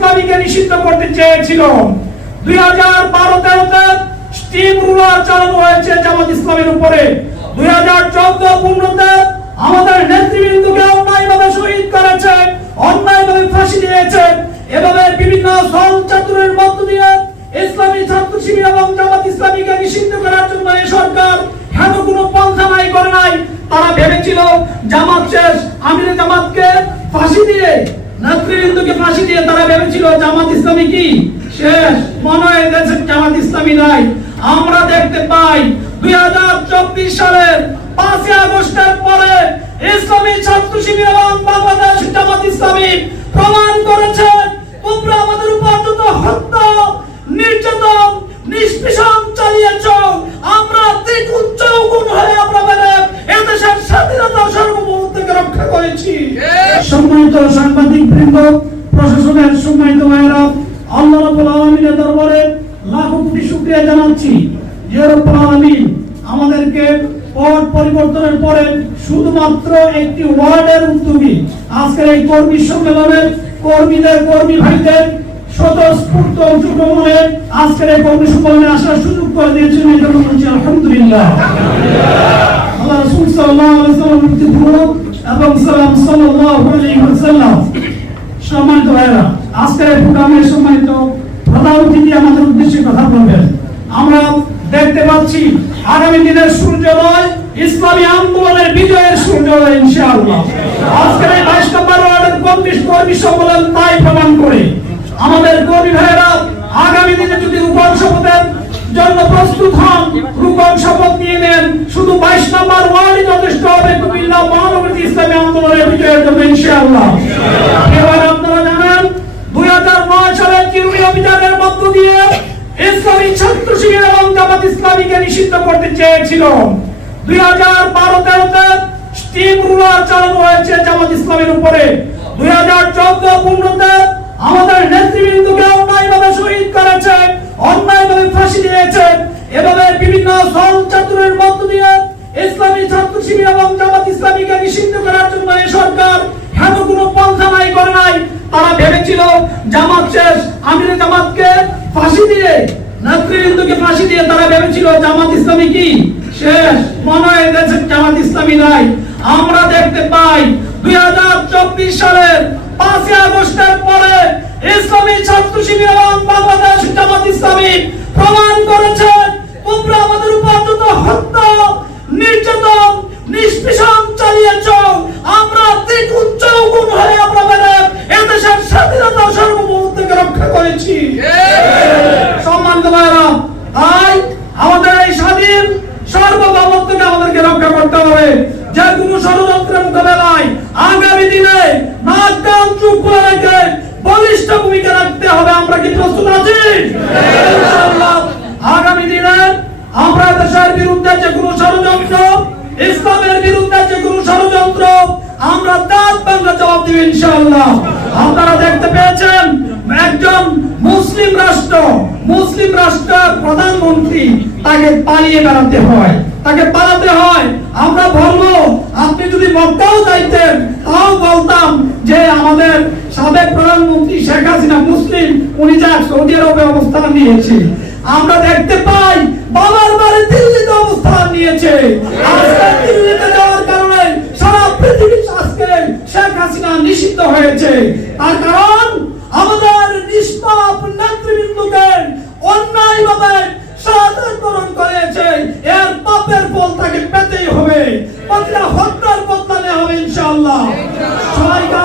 ইসলামীকে নিষিদ্ধ করতে চেয়েছিল। দুই হাজার বারো তেরোতে স্টিম রুলার চালানো হয়েছে জামাত ইসলামের উপরে। দুই হাজার চোদ্দ পনেরোতে আমাদের নেতৃবৃন্দকে অন্যায়ভাবে শহীদ করেছে, অন্যায়ভাবে ফাঁসি দিয়েছে। এভাবে বিভিন্ন সল মধ্য দিয়ে ইসলামী ছাত্র শিবির এবং জামাত ইসলামীকে নিষিদ্ধ করার জন্য এই সরকার কেন কোনো পন্থা নাই, করে নাই। তারা ভেবেছিল জামাত শেষ, আমির জামাতকে নেতৃবৃন্দকে ফাঁসি দিয়ে তারা ভেবেছিল জামাত ইসলামী কি? শেষ। মনে হয় জামাত ইসলামী নাই। আমরা দেখতে পাই দুই হাজার চব্বিশ সালের পাঁচই আগস্টের পরে ইসলামী ছাত্র শিবির এবং বাংলাদেশ জামাত ইসলামী প্রমাণ করেছে, তোমরা আমাদের উপর যত হত্যা, নির্যাতন, নিষ্পেষণ চালিয়েছ, আমরা দ্বিগুণ করেছি। সম্মানিত সাংবাদিক বৃন্দ প্রশাসনের সম্মানিত ভাইয়েরা আল্লাহ রাব্বুল আলামিনের দরবারে লাখো কোটি শুকরিয়া জানাচ্ছি। যে রব্বুল আলামিন আমাদেরকে পট পরিবর্তনের পরে শুধুমাত্র একটি ওয়ার্ডের উদ্যোগী আজকের এই কর্মী সম্মেলনে কর্মীদের কর্মী ভাইদের স্বতঃস্ফূর্ত অংশগ্রহণে আজকের এই কর্মী সম্মেলনে আসার সুযোগ করে দিয়েছেন এই জন্য বলছি আলহামদুলিল্লাহ। আল্লাহ রাসূল সাল্লাল্লাহু আলাইহি এবং সালাম সাল্লাল্লাহু আলাইহি ওয়াসাল্লাম। সম্মানিত ভাইরা আজকের প্রোগ্রামের সম্মানিত প্রধান অতিথি আমাদের উদ্দেশ্যে কথা বলবেন। আমরা দেখতে পাচ্ছি আগামী দিনের সূর্যোদয়, ইসলামী আন্দোলনের বিজয়ের সূর্যোদয়, ইনশাআল্লাহ। আজকের এই বাইশ নম্বর ওয়ার্ডের কর্মী সম্মেলন তাই প্রমাণ করে, আমাদের কর্মী ভাইয়েরা, আগামী দিনে যদি রূপন রূপন শপথ নিয়ে নেন। শুধু বাইশ নম্বর ওয়ার্ডই যথেষ্ট হবে। কুমিল্লা মহানগরী ইসলামী আন্দোলনের বিজয়ের জন্য ইনশাআল্লাহ। এবার আপনারা জানেন, দুই হাজার নয় সালের চিরুনি অভিযানের মধ্য দিয়ে ইসলামী ছাত্র শিবির এবং জামাত ইসলামীকে নিষিদ্ধ করতে চেয়েছিল। দুই হাজার বারো তেরোতে স্টিম রুলার চালানো হয়েছে জামাত ইসলামের উপরে। দুই হাজার চোদ্দ পনেরোতে আমাদের নেতৃবৃন্দকে অন্যায়ভাবে শহীদ করেছে, অন্যায়ভাবে ফাঁসি দিয়েছে। এভাবে বিভিন্ন সল চাতুরের মধ্য দিয়ে ইসলামী ছাত্র শিবির এবং জামাত ইসলামীকে নিষিদ্ধ করার জন্য এই সরকার কেন কোনো পন্থা নাই করে নাই? তারা ভেবেছিল জামাত শেষ, আমির জামাতকে ফাঁসি দিয়ে, নেতৃবৃন্দকে ফাঁসি দিয়ে তারা ভেবেছিল জামাত ইসলামী কি? শেষ। মনে হয় জামাত ইসলামী নাই। আমরা দেখতে পাই দুই হাজার চব্বিশ সালের পাঁচই আগস্টের পরে ইসলামী ছাত্র শিবির এবং বাংলাদেশ জামাত ইসলামী প্রমাণ করেছে তোমরা আমাদের উপর যত হত্যা নির্যাতন নিষ্পেষণ চালিয়েছ। আমরা দ্বিগুণ চৌগুণ হয়ে আমরা বেড়ে এদেশের স্বাধীনতা সার্বভৌমত্বকে রক্ষা করেছি। সম্মানিত ভাইরা তাই আমাদের এই স্বাধীন সার্বভৌমত্বকে আমাদেরকে রক্ষা করতে হবে। যে কোনো ষড়যন্ত্রের মোকাবেলায় আগামী দিনে নাক কান চুপ করে রেখে বলিষ্ঠ ভূমিকা রাখতে হবে। আমরা কি প্রস্তুত আছি ইনশাআল্লাহ আগামী দিনে আমরা দেশের বিরুদ্ধে যে কোনো ষড়যন্ত্র, ইসলামের বিরুদ্ধে যে কোনো ষড়যন্ত্র, আমরা দাঁত ভাঙ্গা জবাব দিব ইনশাআল্লাহ। আপনারা দেখতে পেয়েছেন, একজন মুসলিম রাষ্ট্র, মুসলিম রাষ্ট্রের প্রধানমন্ত্রী তাকে পালিয়ে বেড়াতে হয়। তাকে পালাতে হয়। আমরা বলব, আপনি যদি মক্কাও যাইতেন, তাও বলতাম যে আমাদের সাবেক প্রধানমন্ত্রী শেখ হাসিনা মুসলিম, উনি যা সৌদি আরবে অবস্থান নিয়েছে। আমরা দেখতে পাই হয়েছে। তার কারণ আমাদের নিষ্পাপ নেতৃবৃন্দকে অন্যায়ভাবে সাধারণ করেছে। এর পাপের ফল তাকে পেতেই হবে। হত্যার বদলা নেওয়া হবে ইনশাআল্লাহ। সবাইকে